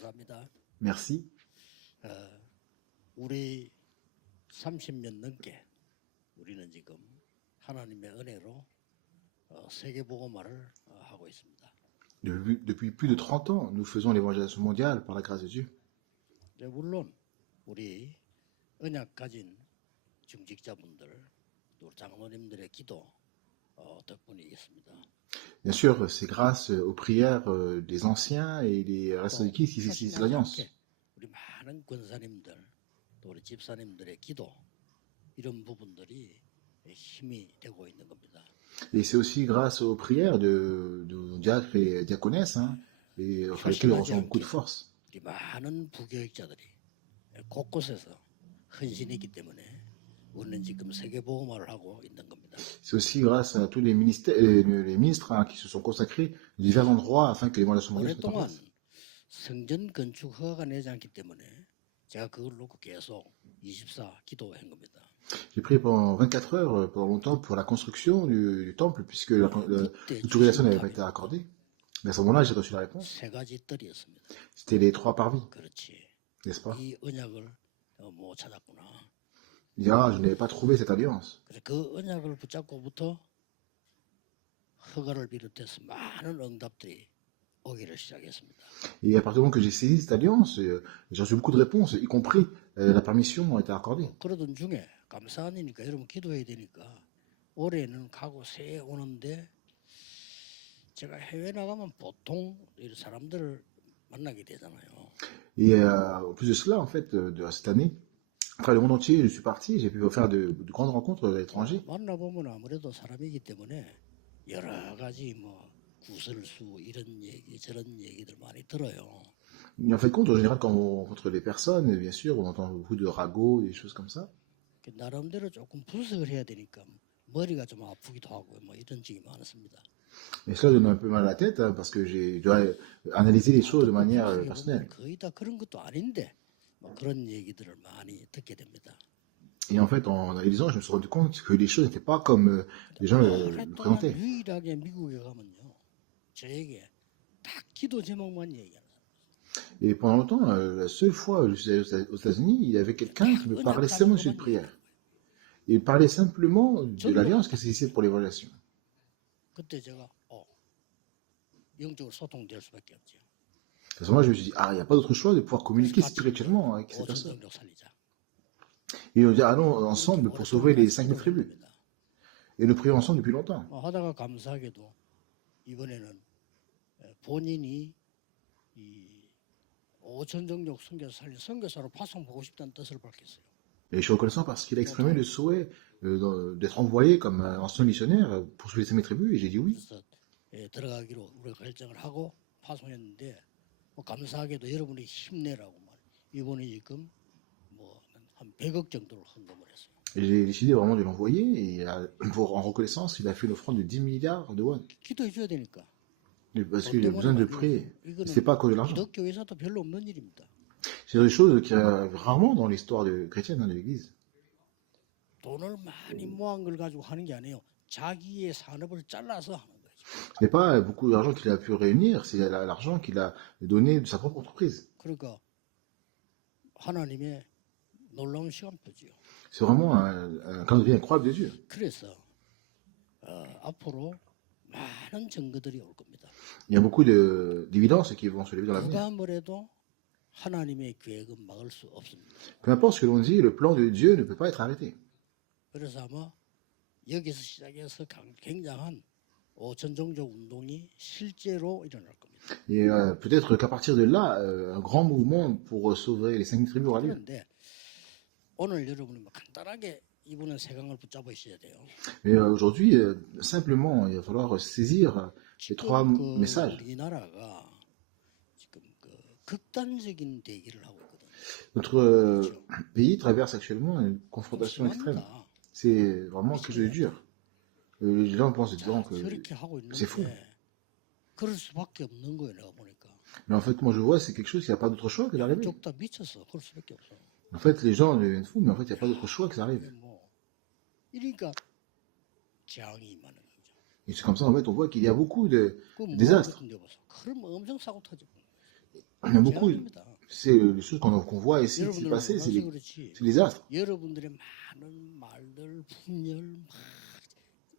감사합니다. Merci. 우리 30년 넘게 우리는 지금 하나님의 은혜로 세계 복음화를 하고 있습니다. Depuis plus de 30 ans, nous faisons l'évangélisation mondiale par la grâce de Dieu. 물론 우리 언약 가진 중직자분들, 또 장로님들의 기도 덕분이겠습니다. Bien sûr, c'est grâce aux prières des anciens et des restes de qui c'est l'alliance. 우리 많은 권사님들, 또 우리 집사님들의 기도 이런 부분들이 힘이 되고 있는 겁니다. Et c'est aussi grâce aux prières de diacres et diaconesses, hein, et enfin, lesquels on reçoit beaucoup de force. 우리 많은 부교육자들이 곳곳에서 헌신했기 때문에 우리는 지금 세계 복음화를 하고 있는 겁니다. C'est aussi grâce à tous les ministères, les ministres hein, qui se sont consacrés à divers endroits afin que l'évangélisation mondiale soit en 오랫동안 place. 성전 건축 허가가 내지 않기 때문에 제가 그걸 놓고 계속 24 기도한 겁니다. J'ai prié pendant 24 heures, pendant longtemps, pour la construction du temple, puisque l'autorisation n'avait pas été accordée. Mais à ce moment-là, j'ai reçu la réponse. 세 가지 뜰이었습니다. C'était les 3 parvis, 그렇지. n'est-ce pas? 이 언약을 못 찾았구나. Il dit, ah, je n'avais pas trouvé cette alliance. 그래서 그 언약을 붙잡고부터 허가를 비롯해서 많은 응답들이 오기를 시작했습니다. Et à partir du moment que j'ai saisi cette alliance, j'ai reçu beaucoup de réponses, y compris la permission a été accordée. 그러던 중에 감사한 일이니까 여러분 기도해야 되니까 올해는 가고 새해 오는데 제가 해외 나가면 보통 이런 사람들을 만나게 되잖아요. Et en plus de cela, en fait, de cette année, à travers le monde entier, je suis parti, j'ai pu faire de grandes rencontres à l'étranger. 만나보면 아무래도 사람이기 때문에 여러 가지 뭐 구설수 이런 얘기 저런 얘기들 많이 들어요. Et en fait, compte, en général, quand on rencontre les personnes, bien sûr, on entend beaucoup de ragots, des choses comme ça. 나름대로 조금 분석을 해야 되니까 머리가 좀 아프기도 하고 뭐 이런 적이 많았습니다. Et cela donne un peu mal à la tête, hein, parce que je dois analyser les choses de manière personnelle. 거의 다 그런 것도 아닌데 뭐 그런 얘기들을 많이 듣게 됩니다. Et en fait, en analysant, je me suis rendu compte que les choses n'étaient pas comme les gens le présentaient. 유일하게 미국에 가면요, 저에게 딱 기도 제목만 얘기하는. Et pendant longtemps, la seule fois où je suis allé aux États-Unis, il y avait quelqu'un qui me parlait seulement de prière. Et il parlait simplement de l'alliance qui s'agissait pour l'évaluation. 그때 제가 영적으로 소통될 수밖에 없죠. À ce moment-là, je me suis dit, ah, il n'y a pas d'autre choix de pouvoir communiquer spirituellement avec cette personne. Et on dit, allons ensemble pour sauver les 5000 tribus. Et nous prions ensemble depuis longtemps. 하다가 감사하게도 이번에는 본인이 이 5천 종족 선교사 살린 선교사로 파송보고 싶다는 뜻을 밝혔어요. Et je suis reconnaissant parce qu'il a exprimé le souhait d'être envoyé comme un ancien missionnaire pour sauver 5000 tribus. Et j'ai dit oui. 그래서 들어가기로 우리가 결정을 하고 파송했는데 감사하게도 여러분이 힘내라고 말. 이번에 지금 뭐 한 100억 정도를 헌금을 했어요. Et j'ai décidé vraiment de l'envoyer et en reconnaissance, il a fait une offrande de 10 milliards de won. 기도해 줘야 되니까. Parce qu'il a besoin de prier. C'est pas à cause de l'argent. 기독교에서도 별로 없는 일입니다. C'est des choses qui arrivent rarement dans l'histoire chrétienne de l'Église. 돈을 많이 모은 걸 가지고 하는 게 아니에요. 자기의 산업을 잘라서 하는 거죠. Ce n'est pas beaucoup d'argent qu'il a pu réunir, c'est l'argent qu'il a donné de sa propre entreprise. 그러니까 하나님의 놀라운 시간표지요. C'est vraiment un calendrier incroyable de Dieu. 그래서 앞으로 많은 증거들이 올 겁니다. Il y a beaucoup d'évidences qui vont se lever dans l'avenir. 누가 뭐래도 하나님의 계획은 막을 수 없습니다. Peu importe ce que l'on dit, le plan de Dieu ne peut pas être arrêté. 그래서 아마 여기서 시작해서 굉장한 5천 종족 운동이 실제로 일어날 겁니다. Et peut-être qu'à partir de là, un grand mouvement pour sauver les 5000 tribus aura lieu. 그런데 오늘 여러분이 간단하게 이분은 세강을 붙잡으셔야 돼요. Mais aujourd'hui, simplement, il va falloir saisir les 3 messages. 우리나라가 지금 극단적인 대기를 하고 있거든요. Notre pays traverse actuellement une confrontation extrême. C'est vraiment quelque chose de dur. Les gens pensent que c'est fou. 그럴 수밖에 없는 거예요, 내가 보니까. Mais en fait, moi je vois, c'est quelque chose, il n'y a pas d'autre choix que d'arriver. 쪽 다 미쳤어. 그럴 수밖에 없어. En fait, les gens deviennent fous, mais en fait, il n'y a pas d'autre choix que ça arrive. 이러니까 재앙이 많은 거죠. Et c'est comme ça, en fait, on voit qu'il y a beaucoup de désastres. 그럼 엄청 사고 터져. Il y a beaucoup, 제왕입니다. c'est les choses qu'on voit ici qui s'est 여러분들은 passé, 몰라서 그렇지. c'est les astres. 여러분들의 많은 말들, 분열,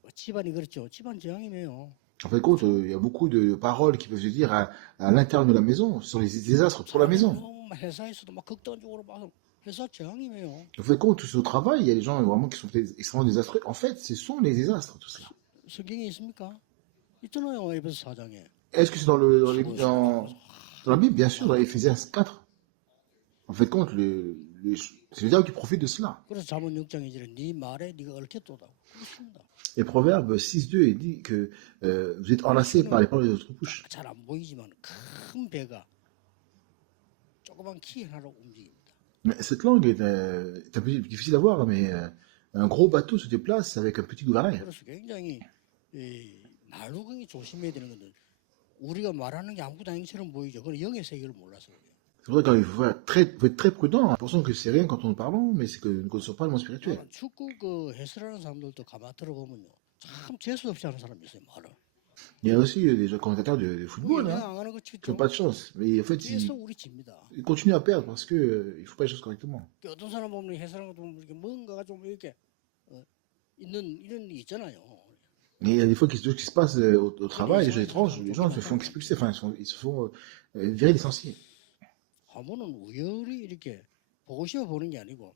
막 집안이 그렇죠. 집안 재앙이네요. En fait, compte, il y a beaucoup de paroles qui peuvent se dire à l'intérieur de la maison, sur les désastres pour la maison. 회사에서도 막 극단적으로 봐서 회사 재앙이네요. En fait, compte, au travail, il y a des gens vraiment qui sont extrêmement désastreux. En fait, ce sont les désastres, tout ça. 성경에 있습니까? 있잖아요. 에베소 4장에. Est-ce que c'est dans la Bible? Bien sûr, dans Éphésiens 4. En fait, compte, c'est le diable qui profite de cela. 그래서 잠언 6장에 이제 네 말에 네가 얽혔도다. 그렇습니다. Et Proverbe 6.2, il dit que vous êtes enlacés par les paroles de votre bouche. 잘 안 보이지만 큰 배가 조그만 키 하나로 움직입니다. Mais cette langue est un peu difficile à voir, mais un gros bateau se déplace avec un petit gouvernail. 그래서 굉장히 말로 굉장히 조심해야 되는 건데 우리가 말하는 게 아무것도 아닌처럼 보이죠. 그건 영의 세계를 몰라서 그래요. C'est vrai qu'il faut être très prudent. Pensons que c'est rien quand nous parlons, mais c'est que nous ne connaissons pas le monde spirituel. 축구 그 해설하는 사람들도 가만 들어보면요. 참 재수 없이 하는 사람이 있어요, 말을. Il y a aussi des commentateurs de football 그냥 hein, 안 하는 거 qui 치죠. n'ont pas de chance. Mais en fait, 그래서 우리 집니다. ils continuent à perdre parce qu'ils ne font pas les choses correctement. 어떤 사람 보면 해설하는 거 보면 이렇게 뭔가가 좀 이렇게 있는 이런 게 있잖아요. Et il y a des fois qui se passent au travail, des choses étranges, les gens se font expulser, enfin, ils se font virer licenciés. 하모는 우연히 이렇게 보고 싶어 보는 게 아니고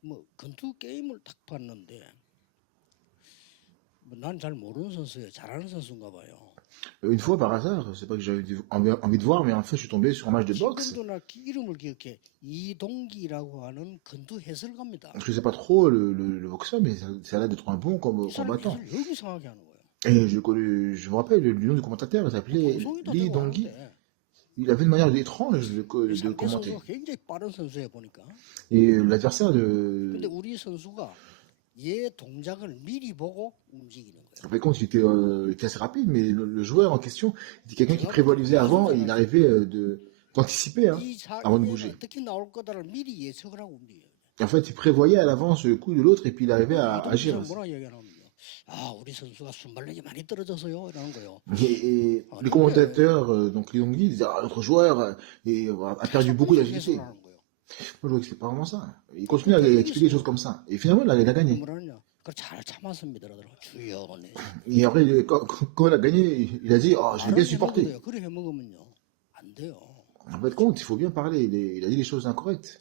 뭐 권투 게임을 딱 봤는데 난 잘 모르는 선수예요. 잘하는 선수인가 봐요. Une fois, par hasard, c'est pas que j'avais envie de voir, mais en fait, je suis tombé sur un match de boxe. 지금도 나 이름을 기억해. 이동기라고 하는 권투 해설가입니다. Je sais pas trop le boxeur, mais ça a l'air d'être un bon 이 사람 combattant. 해설 여기 이상하게 하는 거예요. Et je me rappelle le nom du commentateur, il s'appelait 방송에도 Lee 되고 Dongui. 하는데 Il avait une manière étrange de 상대 commenter. 선수가 굉장히 빠른 선수야 보니까. Et l'adversaire 근데 de. 우리 선수가 얘 동작을 미리 보고 움직이는 거예요. En fait, compte, il était assez rapide, mais le joueur en question était quelqu'un qui prévoisait avant et il arrivait d'anticiper hein, 이 avant de 얘가 bouger. 어떻게 나올 거다를 미리 예측을 하고 움직여요. Et en fait, il prévoyait à l'avance le coup de l'autre et puis il arrivait à agir. 뭐라 얘기하냐면요. 아, 우리 선수가 순발력이 많이 떨어져서요. 이러는 거예요. Et les commentateurs, donc Lee Dongui, disaient notre joueur a perdu beaucoup d'agilité. 해설을 하는 거예요. Moi, je vois que c'est pas vraiment ça. Il continue à expliquer des choses comme ça. Et finalement, il a gagné. 뭐라냐? 그걸 잘 참았습니다. 그러더라고. 주여. 네. Et après, quand il a gagné, il a dit oh, je l'ai bien supporté. 그래 해 먹으면요. 안 돼요. En fait, compte, il faut bien parler. Il a dit des choses incorrectes.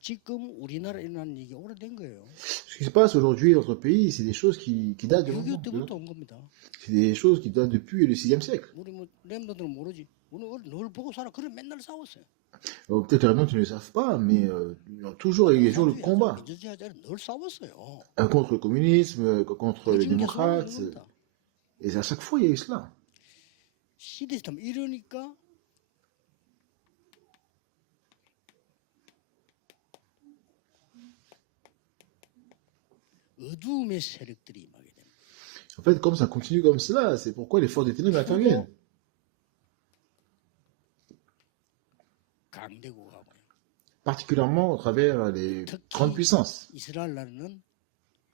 지금 우리나라에 일어난 얘기 오래된 거예요. Ce qui se passe aujourd'hui dans notre pays, c'est des choses qui datent de 6.25 longtemps. 때부터 온 겁니다. C'est des choses qui datent depuis le 6e siècle. 우리 뭐 렘버들은 모르지. 우리 늘 보고 살아. 그래 맨날 싸웠어요. Peut-être les Réunions, tu ne le savent pas, mais il y a toujours le combat 민주주의자들은 늘 싸웠어요. contre le communisme, contre les 지금 계속 démocrates. 하는 겁니다. Et à chaque fois, il y a eu cela. 시대스탐 이러니까 어두움의 세력들이 임하게 됩니다. En fait, comme ça continue comme cela, c'est pourquoi les forces des ténèbres interviennent. 강대국하고요. Particulièrement à travers les grandes puissances. 이스라엘 나라는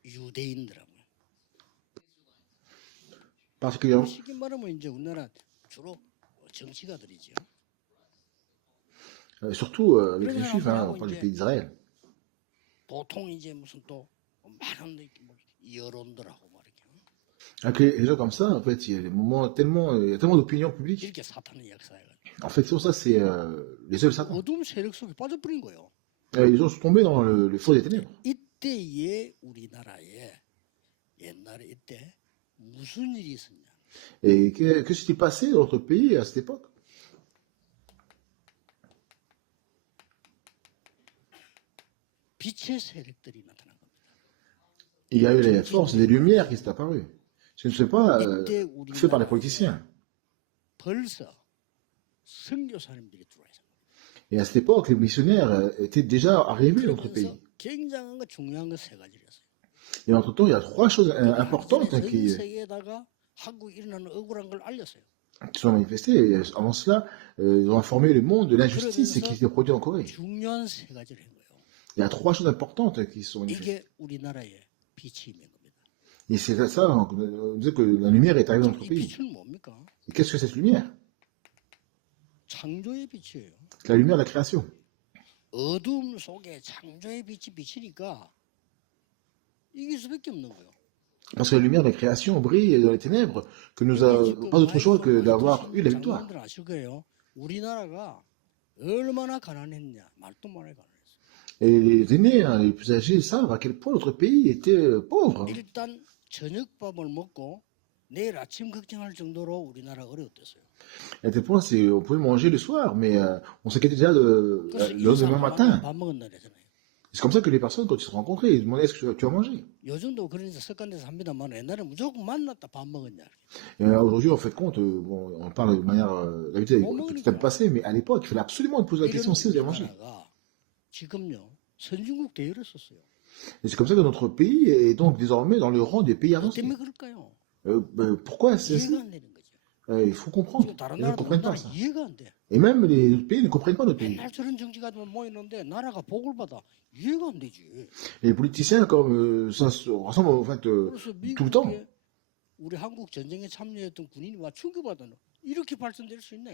유대인들하고요. Particulièrement. 쉽게 말하면 이제 우리나라 주로 정치가들이죠. Surtout avec les Juifs, hein, on parle du pays d'Israël. 보통 이제 무슨 또 많은 뭐 여론들하고 말이죠. Avec les gens comme ça, en fait, il y a il y a tellement d'opinions publiques. 이렇게 사탄의 역사예요. En fait, sur ça, c'est les œuvres de Satan. 어두움 세력 속에 빠져버린 거예요. Les gens sont tombés dans le faux des ténèbres. 이때에 우리나라에 옛날에 이때 무슨 일이 있었냐? Et que s'est-il passé dans notre pays à cette époque? 빛의 세력들이 나타난 겁니다. Il y a eu les forces des Lumières qui sont apparues. Ce ne sont pas 이때 fait par les 우리나라에 politiciens. 벌써 선교사님들이 들어와 있습니다. Et à cette époque, les missionnaires étaient déjà arrivés dans notre pays. 그러면서 굉장한 거 중요한 거 세 가지를 했어요. Et entre-temps, il y a trois choses importantes 전 qui 세계에다가 한국에 일어나는 억울한 걸 알렸어요. sont manifestées. Et avant cela, ils ont informé le monde de l'injustice qui s'est produite en Corée. 중요한 세 가지를 한 거예요. Il y a trois choses importantes qui sont manifestées. 이게 우리나라의 빛이 있는 겁니다. Et c'est ça, on disait que la lumière est arrivée dans notre 이 pays. 빛은 뭡니까? Et qu'est-ce que cette lumière? 창조의 빛이에요. La lumière de la création. 어둠 속에 창조의 빛이 비치니까 이길 수밖에 없는 거예요. Parce que la lumière de la création brille dans les ténèbres, que nous n'avons pas d'autre choix que d'avoir eu la victoire. 장관들 아실 거예요. 우리나라가 얼마나 가난했냐. 말도 못해 가난했어. Et les aînés, hein, les plus âgés, savent à quel point notre pays était pauvre. 일단 저녁밥을 먹고 내일 아침 걱정할 정도로 우리나라 어려웠댔어요. À tel point, on pouvait manger le soir, mais on s'inquiétait déjà de 그래서 le lendemain matin. 밥 먹은 날이잖아요. C'est comme ça que les personnes, quand ils se rencontraient, ils demandaient est-ce que tu as mangé. 요즘도 그런 습관돼서 합니다만 옛날에 무조건 만났다 밥 먹었냐. Et aujourd'hui, en fait, compte, bon, on parle de manière d'habitude, peut-être un peu passé, mais à l'époque, il fallait absolument te poser la question si vous avez mangé. 지금요 선진국 대열했었어요. Et c'est comme ça que notre pays est donc désormais dans le rang des pays avancés. 때문에 그럴까요? Pourquoi c'est ça? 이해가 안 되는 거죠. Il faut comprendre. 다른 Ils ne 나라도 comprennent pas 나라 ça. 이해가 안 돼. Et même les autres pays ne comprennent pas notre pays. 맨날 저런 정치가 모이는데 나라가 복을 받아 이해가 안 되지. Et les politiciens, comme ça se ressemble en fait 그래서 tout le temps. 미국에 우리 한국 전쟁에 참여했던 군인이 와 충격받아는 이렇게 발전될 수 있나?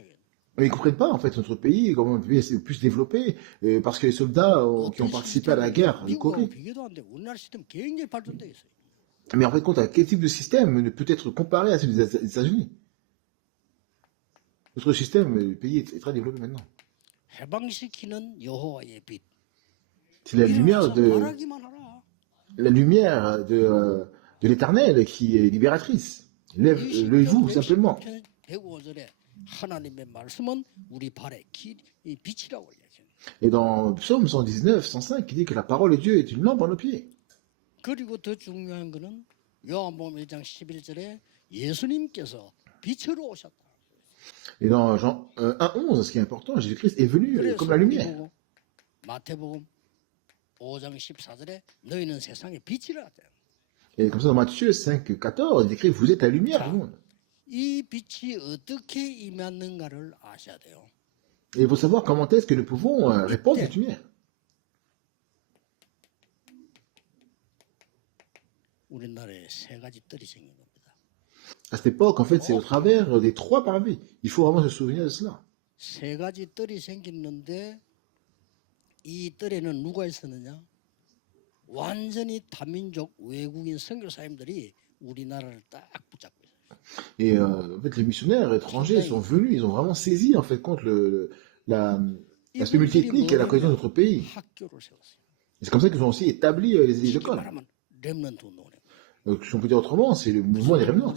Mais ils ne comprennent pas en fait notre pays, comment un pays pu se développer, parce que les soldats qui ont participé à la guerre de Corée. 비교도 안 돼. 우리나라 시스템 굉장히 발전돼 있어요. Mais en fait, compte à quel type de système ne peut être comparé à celui des États-Unis. Notre système, le pays est très développé maintenant. 해방시키는 여호와의 빛. C'est la lumière 말하기만 하라. de l'Éternel qui est libératrice. Levez-vous simplement. 105절에 하나님의 말씀은 우리 발에 빛이라고 얘기해요. Et dans Psaume 119, 105, il dit que la parole de Dieu est une lampe à nos pieds. 그리고 더 중요한 거는 요한복음 1장 11절에 예수님께서 빛으로 오셨다. Et dans Jean 1,11, ce qui est important, Jésus-Christ est venu comme la lumière. 마태복음 5장 14절에 너희는 세상의 빛이라. Et comme ça, dans Matthieu 5, 14, il écrit vous êtes la lumière du monde. 이 빛이 어떻게 임했는가를 아셔야 돼요. Et il faut savoir comment est-ce que nous pouvons répandre cette lumière. 우리나라에 세 가지 뜰이 생긴 겁니다. À cette époque, en fait, c'est au travers des trois parvis. Il faut vraiment se souvenir de cela. 세 가지 뜰이 생겼는데 이 뜰에는 누가 있었느냐? 완전히 다민족 외국인 선교사님들이 우리나라를 딱 붙잡고 있어요. Et en fait, les missionnaires étrangers sont venus, ils ont vraiment saisi en fait contre l'aspect multiethnique et la cohésion de notre pays. 학교를 세웠어요. Et c'est comme ça qu'ils ont aussi établi les écoles. 렘넌트 운동을. Si on peut dire autrement, c'est le mouvement des remnants.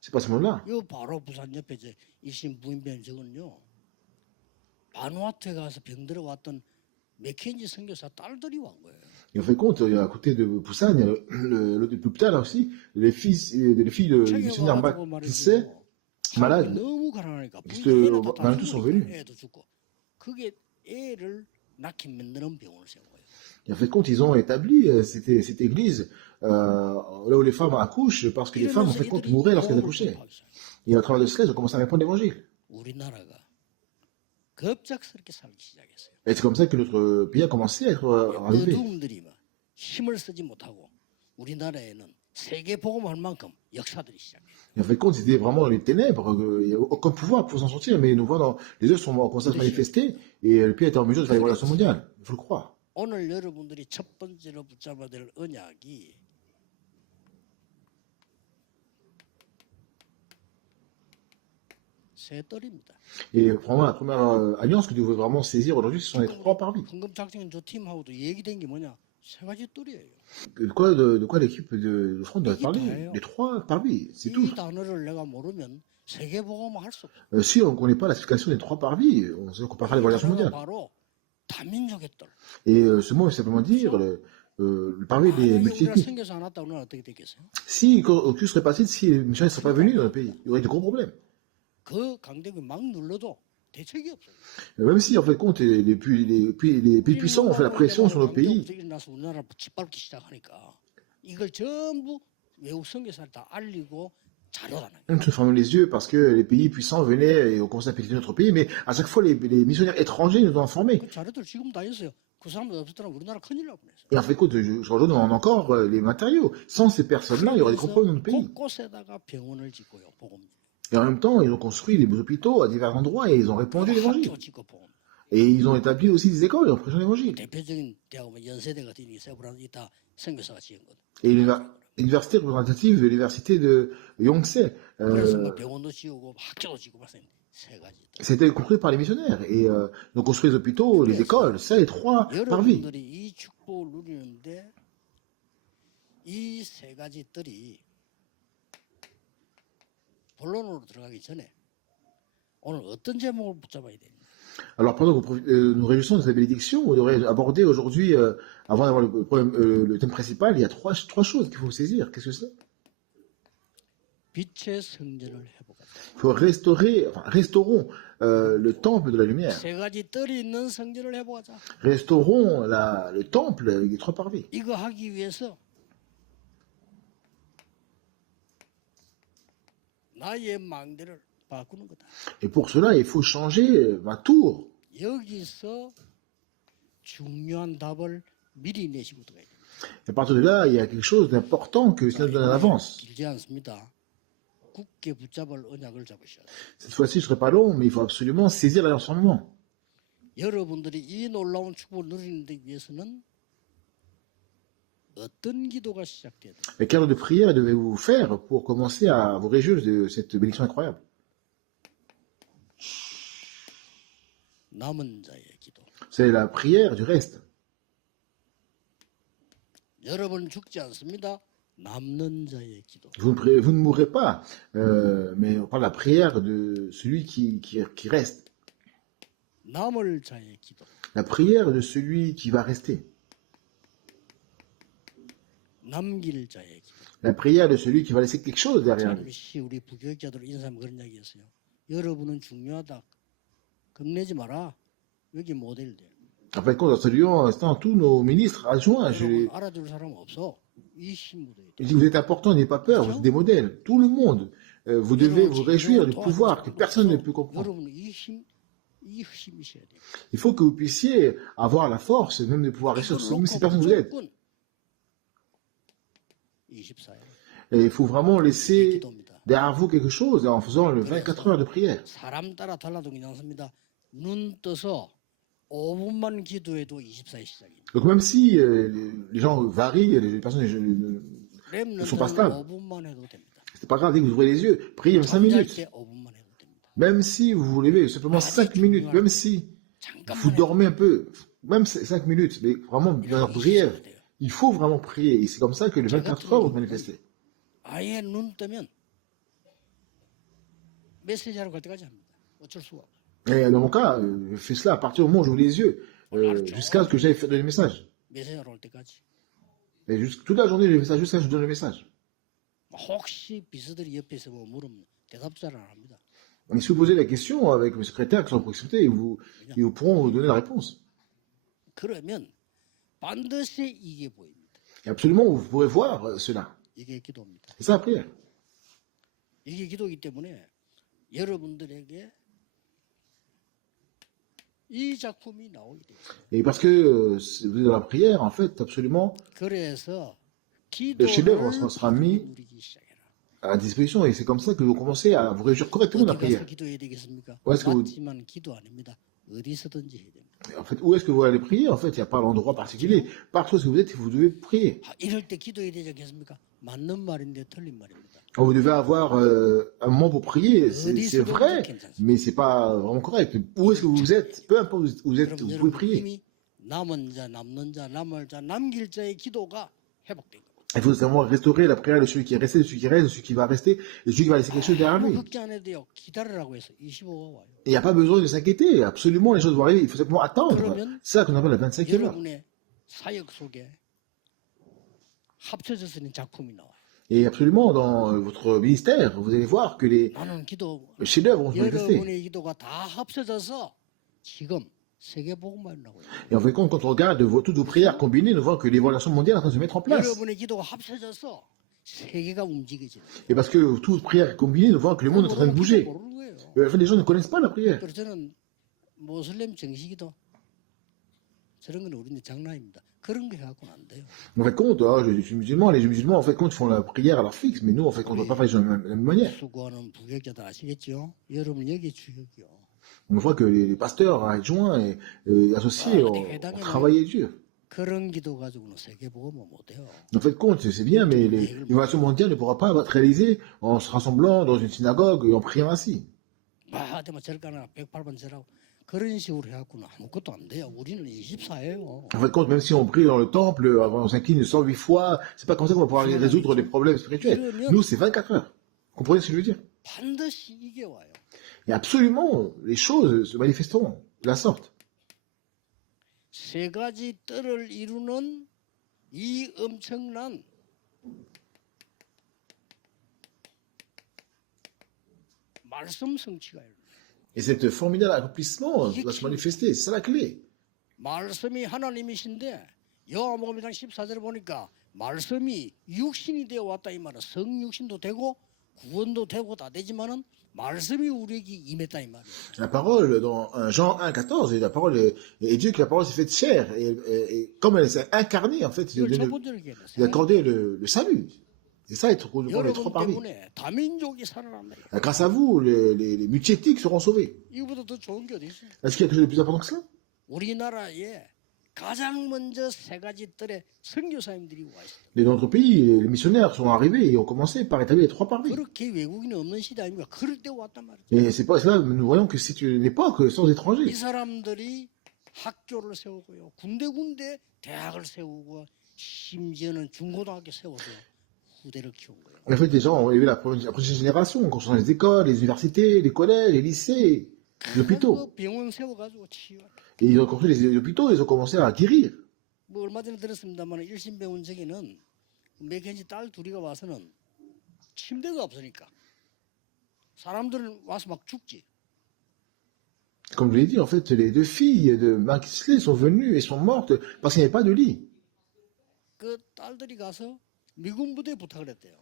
C'est pas ce moment-là. 이 바로 부산 옆에 이제 일신 부인변 저건요. 바누아투에 가서 병들어 왔던 맥켄지 선교사 딸들이 온 거예요. Et on fait compte, à côté de Busan, il y a l'hôpital là aussi, les filles de missionnaires Matisé, malades. 너무 가난하니까 Tous sont venus. 애도 죽고 그게 애를 낳게 만드는 병원을 세운 거예요. Et en fait compte, ils ont établi cette église là où les femmes accouchent, parce que les femmes en fait compte mouraient lorsqu'elles accouchaient. Et à travers de cela, ils ont commencé à répandre l'évangile. 우리나라가 급작스럽게 살기 시작했어요. Et c'est comme ça que notre pays a commencé à être arrivé. 어둠들이 힘을 쓰지 못하고 우리나라에는 세계 복음할 만큼 역사들이 시작해요. Et en fait compte, c'était vraiment dans les ténèbres, il n'y a aucun pouvoir pour s'en sortir, mais nous voyons, les œuvres sont commencé à se manifester, et le pays est en mesure de faire l'évaluation mondiale. Il faut le croire. 오늘 여러분들이 첫 번째로 붙잡아야 될 언약이 세 뜰입니다. Et vraiment, la première alliance que nous devons vraiment saisir aujourd'hui, ce sont les trois parvis. 황금 작전 저 팀하고도 얘기된 게 뭐냐? 세 가지 뜰이에요. De quoi l'équipe de front doit parler? Les trois parvis, c'est tout. 이 단어를 내가 모르면 세계 복음을 할 수 없어. Si on ne connaît pas la signification des trois parvis, on ne peut pas faire l'évaluation mondiale. 바로 다민족의 뜰. Et ce mot veut simplement dire le parvis des multiethniques. 생겨서 안 왔다 오늘 어떻게 됐겠어요? Si tout serait passé, si les missionnaires ne seraient pas venus dans le pays, il y aurait de gros problèmes. 그 강대국이 막 눌러도 대책이 없어요. Même si, en fait, compte, les pays puissants ont fait la pression sur nos pays. 우리나라 짓밟기 시작하니까 이걸 전부 외국 선교사를 다 알리고 자료하는 거예요. Nous se fermons les yeux parce que les pays puissants venaient et ont commencé à péter notre pays, mais à chaque fois, les missionnaires étrangers nous ont informés. 그 자료들 지금 다 있어요. 그 사람들 없었더라면 우리나라 큰일 날 뻔했어요. Et en fait, compte, aujourd'hui, on a encore les matériaux. Sans ces personnes-là, il y aurait des problèmes dans notre pays. 곳곳에다가 병원을 짓고요, 복음. Et en même temps, ils ont construit des hôpitaux à divers endroits et ils ont répandu l'évangile. 학교 짓고 보면 Et ils ont établi aussi des écoles et ont prêché l'évangile. 대표적인 대학은 연세대 같은 이세브라는 이다 선교사가 지은 것. Et l'université représentative de l'université de Yonsei, 그래서 뭐 병원도 지우고 학교도 짓고 말씀 세 가지. c'était construit par les missionnaires. Et ils ont construit les hôpitaux, les écoles, ça, les 3 par vie. 여러분들이 이 축복을 누리는데 이 세 가지 뜰이 본론으로 들어가기 전에 오늘 어떤 제목을 붙잡아야 됩니까? Alors pendant que nous réjouissons de cette bénédiction, on devrait aborder aujourd'hui, avant d'avoir le thème principal, il y a trois choses qu'il faut saisir. Qu'est-ce que c'est? 빛의 성전을 회복하자. Il faut restaurons le temple de la lumière. 세 가지 뜰이 있는 성전을 회복하자. Restaurons le temple avec les 3 parvis. 이거 하기 위해서 나의 망대를 바꾸는 거다. Et pour cela, il faut changer ma tour. 여기서 중요한 답을 미리 내시고 들어가야 됩니다. Et à partir de là, il y a quelque chose d'important que cela nous donne en avance. 길지 않습니다. 굳게 붙잡을 언약을 잡으셔야 돼요. Cette fois-ci, je ne serai pas long, mais il faut absolument saisir l'enseignement. 여러분들이 이 놀라운 축복을 누리는 데 위해서는 어떤 기도가 시작돼야 돼요? Et quelle heure de prière devez-vous faire pour commencer à vous réjouir de cette bénédiction incroyable? 남은 자의 기도. C'est la prière du reste. 여러분 죽지 않습니다. 남는 자의 기도. Vous ne mourrez pas, mais on parle de la prière de celui qui reste. 남을 자의 기도. La prière de celui qui va rester. 남길 자의 기도. La prière de celui qui va laisser quelque chose derrière lui. 잠시 우리 부교육자들 인사하면 그런 이야기 했어요. 여러분은 중요하다. 겁내지 마라. 여기 모델들. En fait, quand nous saluons instant tous nos ministres adjoints, 여러분 알아줄 사람 없어. 이 신부도 je dis vous êtes importants, n'ayez pas peur, vous êtes des modèles. Tout le monde, vous devez vous réjouir du pouvoir que personne ne peut comprendre. 여러분은 이 힘이셔야 돼요. Il faut que vous puissiez avoir la force même de pouvoir réussir sur ces personnes que vous êtes. 24일. Et il faut vraiment laisser 기도입니다. derrière vous quelque chose en faisant le 24 heures de prière. 사람 따라 달라도 괜찮습니다. 눈 떠서 5분만 기도해도 24일 시작입니다. Donc même si les gens varient, les personnes ne sont pas stables, 5분만 해도 됩니다. c'est pas grave, dès que vous ouvrez les yeux, priez même 5 잠잘 minutes. 때 5분만 해도 됩니다. Même si vous vous levez simplement 5 minutes, même si vous 잠깐만 dormez un peu, même 5 minutes, mais vraiment de manière brève, il faut vraiment prier. Et c'est comme ça que les 24 heures vont se manifester. 아예 눈 뜨면 메시지하러 갈 때까지 합니다. 어쩔 수가 없어요. Et dans mon cas, je fais cela à partir du moment où j'ouvre les yeux, jusqu'à ce que j'aille faire donner le message. 메시지하러 올 때까지. Et toute la journée, le message, jusqu'à ce que je donne le message. 혹시 비서들이 옆에 있으면 물으면 대답 잘 안 합니다. Et si vous posez la question avec mes secrétaires qui sont à proximité, ils vous pourront vous donner la réponse. 그러면 반드시 이게 보입니다. Et absolument, vous pourrez voir cela. 이게 기도입니다. C'est ça la prière. 이게 기도이기 때문에 여러분들에게 이 작품이 나오게 돼요. Et parce que vous êtes dans la prière, en fait, absolument, 그래서 le chef-d'œuvre 기도를 sera mis 누리기 시작해라. à disposition. Et c'est comme ça que vous commencez à vous réjouir correctement de la 어디 가서 prière. 기도해야 되겠습니까? Où est-ce que vous- 맞지만 기도 아닙니다. 어디서든지 해야 됩니다. En fait, où est-ce que vous allez prier? En fait, il n'y a pas l'endroit particulier. Partout où est-ce que vous êtes, vous devez prier. 이럴 때 기도해야 되지 않겠습니까? 맞는 말인데 틀린 말입니다. Vous devez avoir un moment pour prier. C'est 어디서든지 vrai, 괜찮습니다. mais c'est pas vraiment correct. Où est-ce que vous êtes? Peu importe où vous êtes, 그럼 vous pouvez 여러분 prier. 힘이 남은 자, 남는 자, 남을 자, 남길 자의 기도가 회복된 거예요. Il faut vraiment restaurer la prière de celui qui est resté, de celui qui reste, de celui qui va rester, et de celui qui va laisser quelque chose derrière lui. 걱정 안 해도 돼요. 기다리라고 해서 25가 와요. Et il n'y a pas besoin de s'inquiéter. Absolument, les choses vont arriver. Il faut simplement attendre. 그러면 C'est ça qu'on appelle la 25e heure. 여러분의 사역 속에 합쳐져서 있는 작품이 나와요. Et absolument, dans votre ministère, vous allez voir que les 많은 기도, chefs-d'œuvre vont se manifester. 여러분의 기도가 다 합쳐져서 지금 세계 복음만 나고 있어요. Et en fait, quand on regarde toutes vos prières combinées, nous voyons que l'évaluation mondiale est en train de se mettre en place. 여러분의 기도가 합쳐져서 세계가 움직여지는 거예요. Et parce que toutes prières combinées, nous voyons que le monde est en train de bouger. 모르는 거예요. En fait, les gens ne connaissent pas la prière. 그래서 저는 모슬렘 정식기도 저런 건 우리는 장난입니다. 그런 거 해갖고는 안 돼요. En fait, compte, je suis musulman, les musulmans, en fait, compte, font la prière à leur fixe, mais nous, en fait, on ne doit pas faire les choses de la même manière. 수고하는 부교육자들 아시겠죠? 여러분 여기 주역이요. On voit que les pasteurs adjoints et associés ont travaillé dur. 그런 기도 가지고는 세계복음은 못해요. En fait, compte, c'est bien, mais l'évaluation mondiale ne pourra pas être réalisée en se rassemblant dans une synagogue et en priant ainsi. 하지만 절가나 108번 절하고 그런 식으로 해갖고는 아무것도 안 돼요. 우리는 24예요. En fait, compte, même si on prie dans le temple, on s'incline 108 fois, c'est pas comme ça qu'on va pouvoir résoudre les problèmes spirituels. Nous, c'est 24 heures. Vous comprenez ce que je veux dire? 반드시 이게 와요. Et absolument, les choses se manifesteront de la sorte. 세 가지 뜰을 이루는 이 엄청난 말씀 성취가 일어나요. Et cet formidable accomplissement va se manifester, c'est ça la clé. 말씀이 하나님이신데 요한복음 1장 14절에 보니까 말씀이 육신이 되어 왔다 이 말은 성육신도 되고 구원도 되고 다 되지만은 말씀이 우리에게 임했다 이 말이에요. La parole dans Jean 1,14, la parole est Dieu que la parole s'est faite chair et comme elle s'est incarnée en fait, 이걸 첫 il 번째로 a 얘기했어요. accordé le salut. C'est ça être les trois 여러분 parmi. 때문에 다민족이 살아난다. Grâce à vous, les multiethniques seront sauvés. 이거보다 더 좋은 게 어디 있어요? Est-ce qu'il y a quelque chose de plus important que cela? 우리나라에 가장 먼저 세 가지 뜰에 선교사님들이 와 있어요. Et dans notre pays, les missionnaires sont arrivés et ont commencé par établir les trois parvis. 그렇게 외국인이 없는 시대 아닙니까? 그럴 때 왔단 말이죠. Et c'est pas cela, nous voyons que c'est une époque sans 이 étrangers. 사람들이 학교를 세우고요. 군데군데 대학을 세우고 심지어는 중고등학교 세워서 후대를 키운 거예요. En fait, les gens ont élevé la prochaine génération, construisant les écoles, les universités, les collèges, les lycées, les hôpitaux. 그 병원 세워가지고 치유. Et ils ont construit les hôpitaux, ils ont commencé à guérir. 뭐 얼마 전에 들었습니다만 일신병원 저기는 맥켄지 딸 둘이가 와서는 침대가 없으니까 사람들은 와서 막 죽지. Comme je l'ai dit, en fait, les deux filles de Maxisley sont venues et sont mortes parce qu'il n'y avait pas de lit. 그 딸들이 가서 미군 부대에 부탁을 했대요.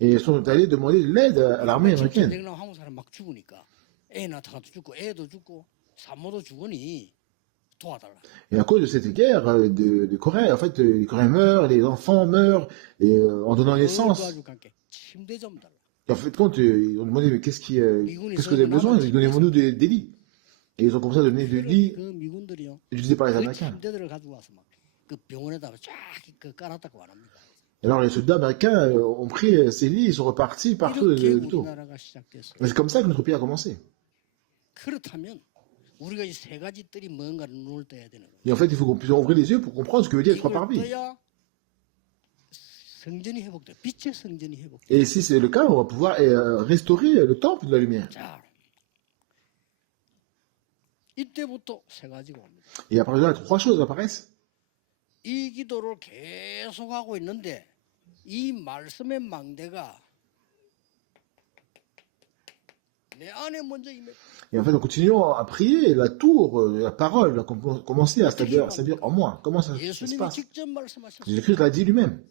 Et elles sont allées demander de l'aide à l'armée américaine. 전쟁 한국 사람 막 죽으니까 애 낳다가도 죽고 애도 죽고 산모도 죽으니 도와달라. Et à cause de cette guerre de Corée, en fait, les Coréens meurent, les enfants meurent, et en donnant naissance. 침대 좀 달라. Et en fait, quand ils ont demandé mais qu'est-ce que vous avez besoin, ils donnez-nous des lits. Et ils ont commencé à donner des lits 그 미군들이요. utilisés par les 그 Américains. 침대들을 가지고 와서 막 그 병원에다가 쫙 깔았다고 말합니다. Alors les soldats américains ont pris ces lits, ils sont repartis partout 이렇게 de tout. 우리나라가 시작됐어요. C'est comme ça que notre pays a commencé. 그렇다면 우리가 이 세 가지 뜰이 뭔가를 눈을 떠야 되는 거예요. Et en fait, il faut qu'on puisse ouvrir les yeux pour comprendre ce que veut dire les trois 이걸 parvis. 떠야 성전이 회복돼. 빛의 성전이 회복돼. Et si c'est le cas, on va pouvoir restaurer le temple de la lumière. 자, 이때부터 세 가지가 옵니다. Et à partir de là, trois choses apparaissent. 이 기도를 계속하고 있는데 이 말씀의 망대가 내 안에 먼저 임했다. Et en fait, en continuant à prier, la tour, la parole va commencer à s'établir en moi. Comment ça se 예수님이 passe? 직접 말씀하셨어요. Jésus-Christ l'a dit lui-même.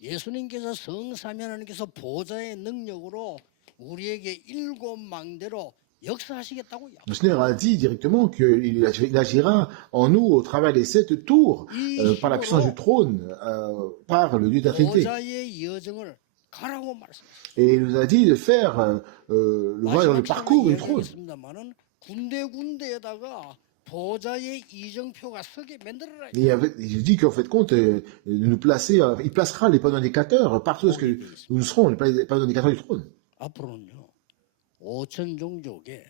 예수님께서 성삼위 하나님께서 보좌의 능력으로 우리에게 일곱 망대로 역사하시겠다고 Le Seigneur a dit directement qu'il agira en nous au travers des 7 tours, par la puissance du trône, par le Dieu de la Trinité. 보좌의 여정을 가라고 말씀하셨어요. Et il nous a dit de faire le voyage dans le parcours du trône. 군데군데에다가 보좌의 이정표가 서게 만들어라. Et il dit qu'en fait, compte, de nous placer, il placera les panneaux indicateurs partout où nous serons, les panneaux indicateurs du trône. 앞으로는요, 5천 종족의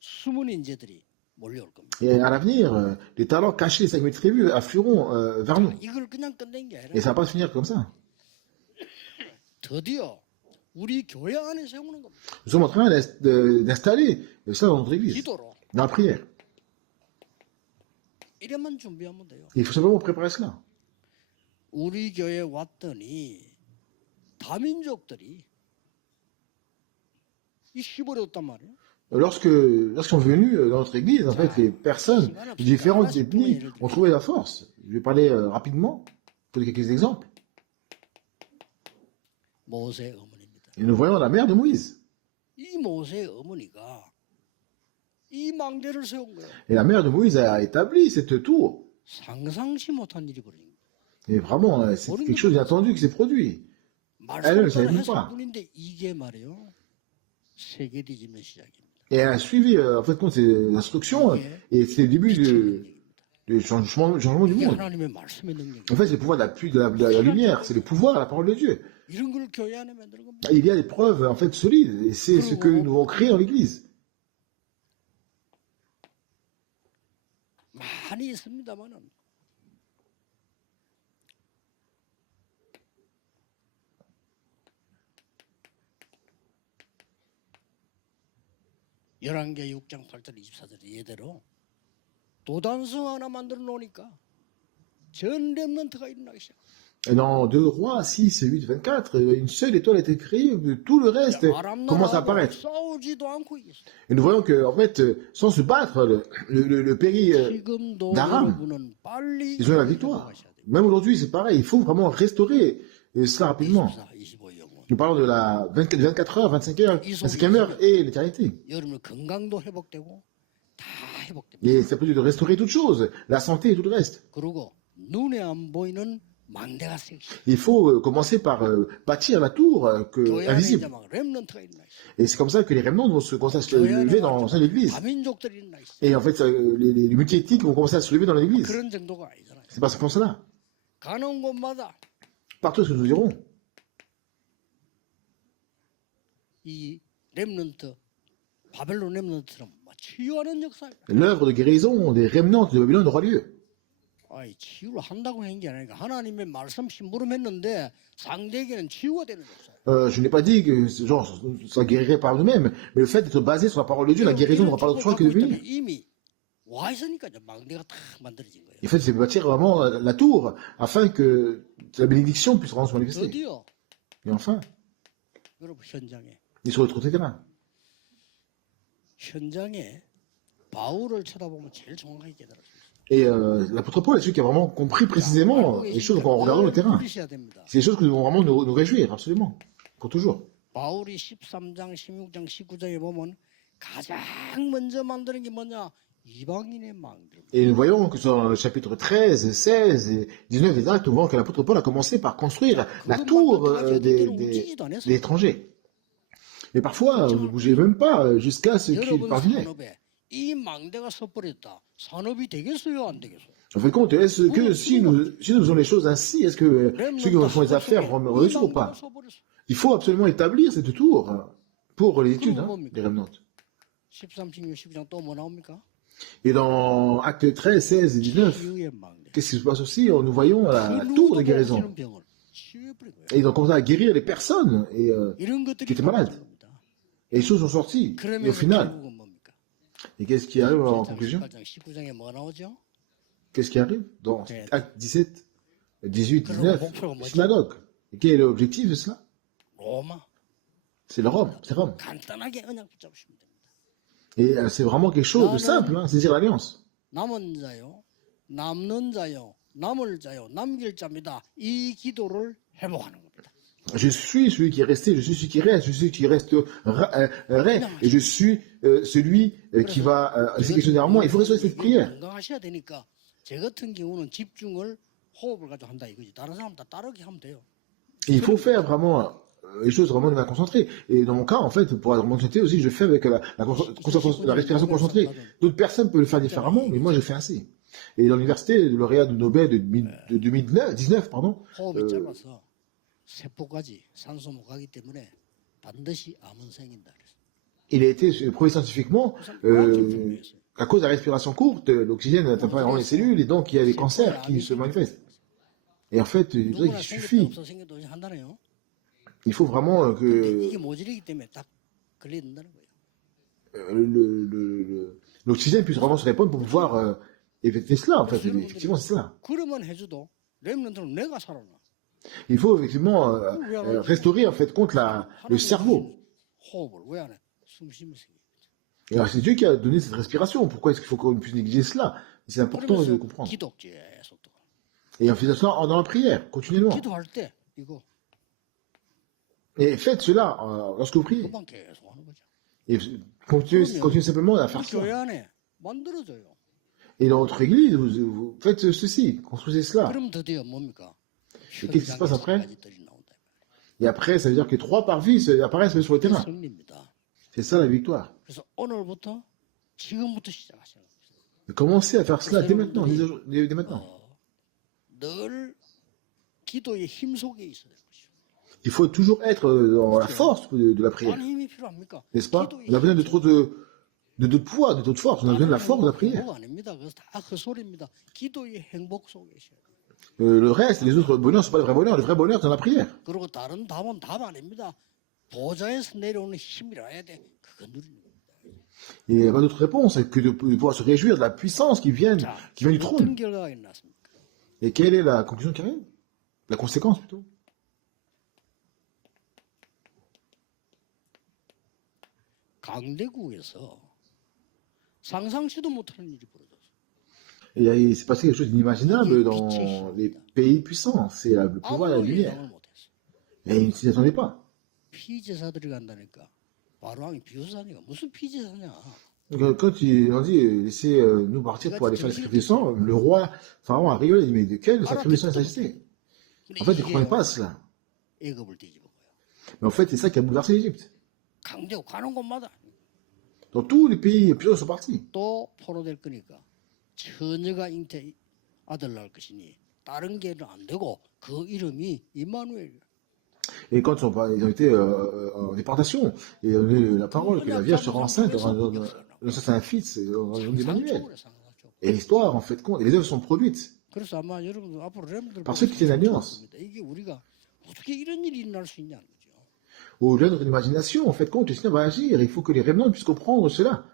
숨은 인재들이 몰려올 겁니다. Et à l'avenir, les talents cachés des 5000 tribus afflueront vers nous. 이걸 그냥 끝낸 게 아니라 Et ça va pas se finir comme ça. 드디어 우리 교회 안에 세우는 겁니다. Nous sommes en train d'installer ça dans notre église, 기도로. dans la prière. 이래만 준비하면 돼요. Il faut simplement préparer cela. 우리 교회에 왔더니 다민족들이 이 시버렸단 말이에요. Lorsqu'ils sont venus dans notre église, en fait, les personnes de différentes ethnies ont trouvé la force. Je vais parler rapidement, pour quelques exemples. 모세의 어머니입니다. Et nous voyons la mère de Moïse. 이 모세의 어머니가 이 망대를 세운 거예요. Et la mère de Moïse a établi cette tour. 상상치 못한 일이 벌어진 거예요. Et vraiment, c'est quelque chose d'inattendu qui s'est produit. Elle ne savait 말씀을 même 했을 pas. 뿐인데 이게 말이에요. 세계 뒤집는 시작입니다. Et elle a suivi, en fait, compte, ces instructions, et c'est le début du changement du 이게 monde. 하나님의 말씀의 능력이에요. En fait, c'est le pouvoir de la pluie, de la lumière, c'est le pouvoir de la parole de Dieu. 이런 걸 교회 안에 만드는 겁니다. Il y a des preuves, en fait, solides, et c'est ce que nous devons créer dans l'Église. 많이 있습니다만은 열왕기하 6장 8절 24절 예대로 도단성 하나 만들어 놓으니까 전 렘넌트가 일어나기 시작. Et dans 2 Rois 6, 8, 24, une seule étoile a été créée, tout le reste commence à apparaître. 싸우지도 않고 있어. Et nous voyons que, en fait, sans se battre, le pays 지금도 d'Aram, 여러분은 빨리 ils ont la victoire. Même aujourd'hui, c'est pareil, il faut vraiment restaurer cela rapidement. 24, 25 영혼. Nous parlons de la 24 heures, 25e heure et l'éternité. 여러분 건강도 회복되고 다 회복됩니다. Et ça peut être de restaurer toutes choses, la santé et tout le reste. 그리고 눈에 안 보이는 망대가 세기. Il faut commencer par bâtir la tour 교회 안에 이제 invisible. 막 렘넌트가 일어나 있어. Et c'est comme ça que les rémnants vont se commencer à se lever dans l'église. 다민족들이 일어나 있어. Et en fait, les multi-ethniques vont commencer à se lever dans l'église. 그런 정도가 아니잖아요. C'est pas comme cela. 가는 곳마다 Partout ce que nous dirons. 이 렘넌트 바벨론 렘넌트처럼 막 치유하는 역사. L'œuvre de guérison des rémnants de Babylone aura lieu. 아이 치유를 한다고 한 게 아니라 하나님의 말씀 심부름했는데 상대에게는 치유가 되는 역사. Je n'ai pas dit que genre, ça guérirait par nous-mêmes, mais le fait d'être basé sur la parole de Dieu, la guérison n'aura pas d'autre choix que de venir. 이미 와 있으니까 이제 망대가 탁 만들어진 거예요. En fait, c'est bâtir vraiment la tour afin que la bénédiction puisse vraiment se manifester. 드디어 Et enfin, 여러분 현장에 il se retrouve terrain. 현장에 바울을 쳐다보면 제일 정확하게 깨달을 수 있어요. Et l'apôtre Paul est celui qui a vraiment compris précisément les choses en regardant le terrain. 부르셔야 됩니다. C'est des choses que nous devons vraiment nous réjouir, absolument, pour toujours. 바울이 13장, 16장, 19장에 보면 가장 먼저 만드는 게 뭐냐? 이방인의 망들. Et nous voyons que dans le chapitre 13, 16 et 19 des Actes, nous voyons que l'apôtre Paul a commencé par construire la tour des étrangers. Mais parfois, ne bougez même pas jusqu'à ce qu'il parvenait. 산업에 이 망대가 서버렸다. 산업이 되겠어요, 안 되겠어요? En fait, compte, est-ce que si nous faisons les choses ainsi, est-ce que ceux qui font les affaires vont réussir ou pas? Il faut absolument établir cette tour pour les études des remnants. 13, 16, 19장 또 뭐 나옵니까? Et dans Actes 13, 16 et 19, 치유의 망대. qu'est-ce qui se passe aussi? Nous voyons la tour de guérison. 병을 치유해버린 거예요. Et ils ont commencé à guérir les personnes 이런 것들이 qui étaient malades. 벌어지는 겁니다. Et les choses sont sorties. Et au 그러면서 final, 결국은 뭡니까? et qu'est-ce qui arrive en conclusion? 18장, 19장에 뭐가 나오죠? Qu'est-ce qui arrive dans Actes 17, 18, 19, synagogue. Et quel est l'objectif de cela? 로마. C'est le Rome, c'est Rome. 간단하게 그냥 붙잡으시면 됩니다. Et c'est vraiment quelque chose de simple, saisir l'alliance. 남은 자요, 남는 자요, 남을 자요, 남길 자입니다. 이 기도를 회복하는 겁니다. Je suis celui qui est resté, je suis celui qui reste, je suis celui qui resterait, et je suis celui qui va exécuter derrière moi. Il faut rester cette prière. 건강하셔야 되니까 제 같은 경우는 집중을 호흡을 가지고 한다 이거지. 다른 사람 다 따르게 하면 돼요. Et il faut faire vraiment les choses vraiment de manière concentrée. Et dans mon cas, en fait, pour être concentré aussi, je fais avec la respiration concentrée. D'autres personnes peuvent le faire différemment, mais moi, je fais ainsi. Et dans l'université, le lauréat de Nobel de 2019, 호흡이 짧아서 세포까지 산소 못 가기 때문에 반드시 암은 생긴다 그랬어요. il a été prouvé scientifiquement à cause de la respiration courte, l'oxygène n'atteint pas vraiment les cellules, et donc il y a des cancers qui se manifestent. Et en fait, il suffit. 없어 생겨도 한다네요. Il faut vraiment que 이게 모질이기 때문에 딱 걸려야 된다는 거예요. l'oxygène puisse vraiment se répandre pour pouvoir effectuer cela, en fait. Effectivement, c'est cela. 그러면 해줘도 렘넌트는 내가 살아나. Il faut effectivement restaurer, en fait, contre le cerveau. 호흡을 왜 안 해? 숨 쉬면서. Et alors, c'est Dieu qui a donné cette respiration. Pourquoi est-ce qu'il faut qu'on puisse négliger cela? C'est important de le comprendre. 기도 계속. Et on fait ça dans la prière, continuellement. 기도할 때 이거 Et faites cela lorsque vous priez. 그만 계속 하는 거죠. Et continuez, 그러면 continuez simplement à 그 faire 교회 ça. 안에 만들어져요. Et dans votre église, vous faites ceci, construisez cela. 그럼 드디어 뭡니까? Et qu'est-ce qui se passe 현장에 세 après? 가지 뜰이 나온다. Et après, ça veut dire que 3 parvis apparaissent sur le 그게 terrain. 승리입니다. C'est ça la victoire. 그래서 오늘부터 지금부터 시작하시는 겁니다. Et commencez à faire cela dès maintenant, dès maintenant. 늘 기도의 힘 속에 있어야 될 것이죠. Il faut toujours être dans la force de la prière, 많은 힘이 필요합니까? n'est-ce pas? 기도의 On a besoin de 힘. trop de force, de force. On a besoin de la force de la prière. 그거 아닙니다. 그래서 다 그 소리입니다. 기도의 행복 속에 있어요. Le reste, les autres bonheurs, ne sont pas le vrai bonheur. Le vrai bonheur, c'est dans la prière. 그리고 다른 답은 답 아닙니다. 보좌에서 내려오는 힘이라 해야 돼. 그거 누리는 겁니다. Et il n'y a pas d'autre réponse que de pouvoir se réjouir de la puissance qui vient 자, du 어떤 trône. 결과가 났습니까? Et quelle est la conclusion qui arrive? La conséquence, plutôt. 강대국에서 상상치도 못하는 일이 벌어졌어요. Et il s'est passé quelque chose d'inimaginable dans les pays puissants. C'est le pouvoir et la 아무도 lumière. 예상을 못했어요. Et ils ne s'y attendaient pas. 피제사들이 간다니까. 바로왕이 비유사니까 무슨 피제사냐. Donc, quand ils ont dit laissez-nous partir pour aller faire le sacrifice de sang, le roi Pharaon a rigolé. Il dit mais de quel sacrifice de sang il s'agissait? En fait, il ne comprenait pas cela. 애굽을 뒤집은 거예요. Mais en fait, c'est ça qui a bouleversé l'Égypte. 강대국 가는 곳마다 Dans tous les pays puissants sont partis. 또 포로될 거니까 처녀가 잉태 아들 낳을 것이니 다른 게는 안 되고 그 이름이 임마누엘. Et quand ils ont été en déportation, et on a eu la parole que la Vierge sera enceinte, ça c'est un fils, d'Emmanuel. Et l'histoire en fait compte, et les œuvres sont produites 그래서 아마 여러분들 앞으로 렘들 par ceux qui tiennent l'alliance. 이게 우리가 어떻게 이런 일이 일어날 수 있냐는 거죠. Au-delà de notre imagination, en fait compte, le Seigneur va agir. Il faut que les révenants puissent comprendre cela.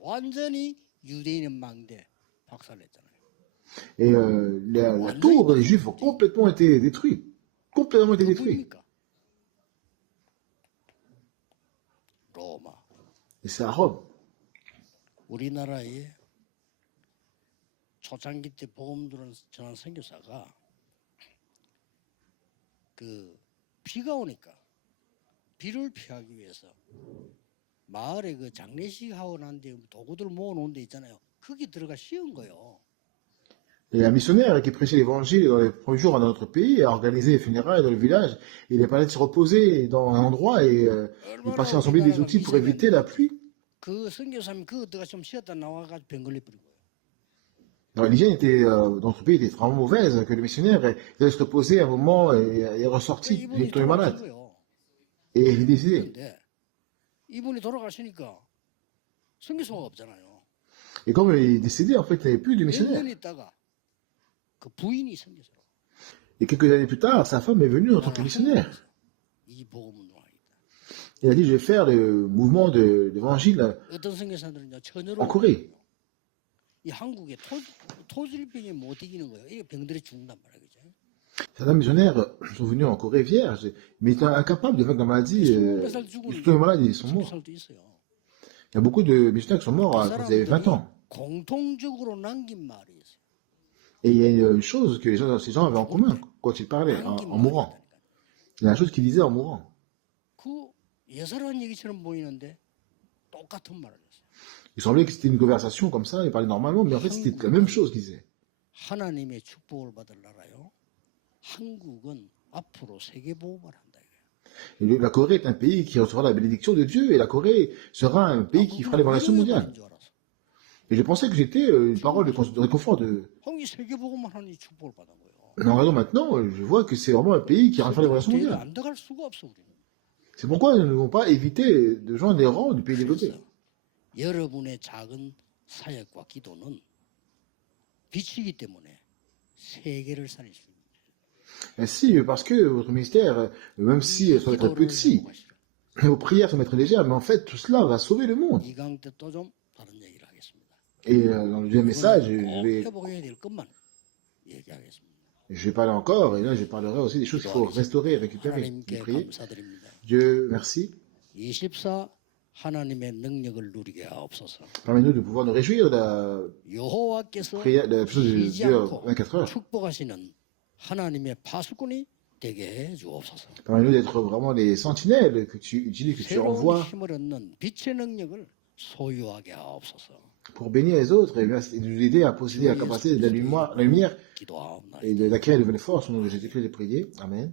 완전히 유대인의 망대 박살냈잖아요. Et la tour des Juifs a complètement été détruite. Complètement été détruite. 누구입니까? 로마. Et c'est à Rome. 우리나라에 초창기 때 복음 전한 선교사가 그 비가 오니까 비를 피하기 위해서 마을에 그 장례식 하고 난 뒤에 도구들 모아놓은 데 있잖아요. 거기 들어가 씌운 거예요. Et un missionnaire qui prêchait l'évangile dans les premiers jours dans notre pays a organisé les funérailles dans le village. Il est pas allé de se reposer dans un endroit et il passait à assembler des outils pour éviter la pluie. 그 선교사님 그것다가 좀 쉬었다 나와가지고 병 걸려버린 거예요. Alors, l'hygiène était, dans notre pays était vraiment mauvaise, que le missionnaire il allait se reposer un moment et est ressorti, il est tombé malade. 거예요. Et il est décédé. 근데 이분이 돌아가시니까 선교사가 없잖아요. Et comme il est décédé, en fait, il n'y avait plus de 몇 missionnaire. 년 있다가 그 부인이 선교사로 Et quelques années plus tard, sa femme est venue en tant que missionnaire. 이 복음을 놓아야겠다. Il a dit, je vais faire le mouvement de l'évangile 어떤 선교사들은요 처녀로 en Corée. 이 한국에 토질병에 못 이기는 거예요. 이게 병들이 죽는단 말이죠. Certains missionnaires sont venus en Corée vierge, mais ils étaient incapables de vaincre la maladie. Ils sont tombés malades, ils sont morts. 살도 있어요. Il y a beaucoup de missionnaires qui sont morts 그 quand ils avaient 20 사람들이 ans. 공통적으로 남긴 말이 있어요. Et il y a une chose que ces gens avaient en commun quand ils parlaient, 남긴 en mourant. 말이 있다니까요. Il y a une chose qu'ils disaient en mourant. 그 예사로운 얘기처럼 보이는데 똑같은 말을 했어요. Il semblait que c'était une conversation comme ça, ils parlaient normalement, mais en fait c'était la même chose qu'ils disaient. 하나님의 축복을 받을 나라요. 한국은 앞으로 세계 보험을 한다. Et la Corée est un pays qui recevra la bénédiction de Dieu, et la Corée sera un pays qui fera l'évangélisation mondiale. Et je pensais que j'étais une parole de réconfort. 한국이 세계 보험을 하는 이 축복을 받은 거예요. Mais en regardant maintenant, je vois que c'est vraiment un pays qui va faire l'évangélisation 세계를 mondiale. 안 들어갈 수가 없어 우리는. C'est pourquoi nous ne devons pas éviter de joindre les rangs du pays développé. 그래서 여러분의 작은 사역과 기도는 빛이기 때문에 세계를 살릴 수 있습니다. Ainsi, parce que votre ministère, même si elles sont très petits, vos prières sont être légères, mais en fait, tout cela va sauver le monde. 이 강의 때 또 좀 다른 얘기를 하겠습니다. Et dans le deuxième message, 꼭 회복해야 될 것만 얘기하겠습니다. je vais parler encore, et là, je parlerai aussi des choses qu'il faut restaurer, récupérer, 하나님께 prier. 감사드립니다. Dieu, merci. 24 하나님의 능력을 누리게 하옵소서. Permets-nous de pouvoir nous réjouir de la 여호와께서 prière, de la puissance de 쉬지 Dieu 않고 24 heures. 축복하시는 하나님의 파수꾼이 되게 해 주옵소서. Permets-nous d'être vraiment les sentinelles que tu utilises, que tu 새로운 envoies 힘을 얻는 빛의 능력을 소유하게 하옵소서. pour bénir les autres et nous aider à posséder la capacité de la lumière et 기도하옵나이다. d'acquérir de nouvelles forces. Au nom de Jésus-Christ, j'ai prié. Amen.